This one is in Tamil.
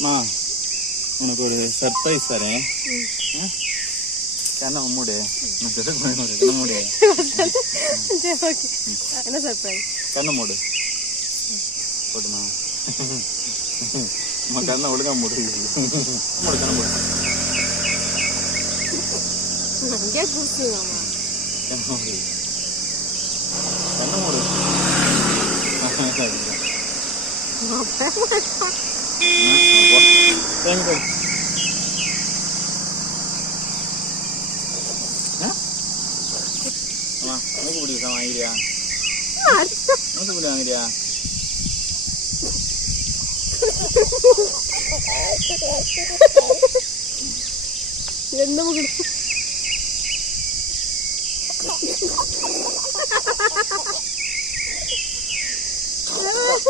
உனக்கு ஒரு சர்ப்ரைஸ் தரேன். கண்ணை மூடு. மூடு. என்ன சர்ப்ரைஸ்? கண்ணை மூடு. போட்டுமா கண்ணை ஒழுங்கா மூடு. மூடு கண்ணை மூடு. அங்கே கூசுதாமா. கண்ணை மூடு. கண்ணை மூடு. மூக்கு பிடிக்க வாங்கிறியா? மூக்கு பிடி வாங்கிறியா? என்ன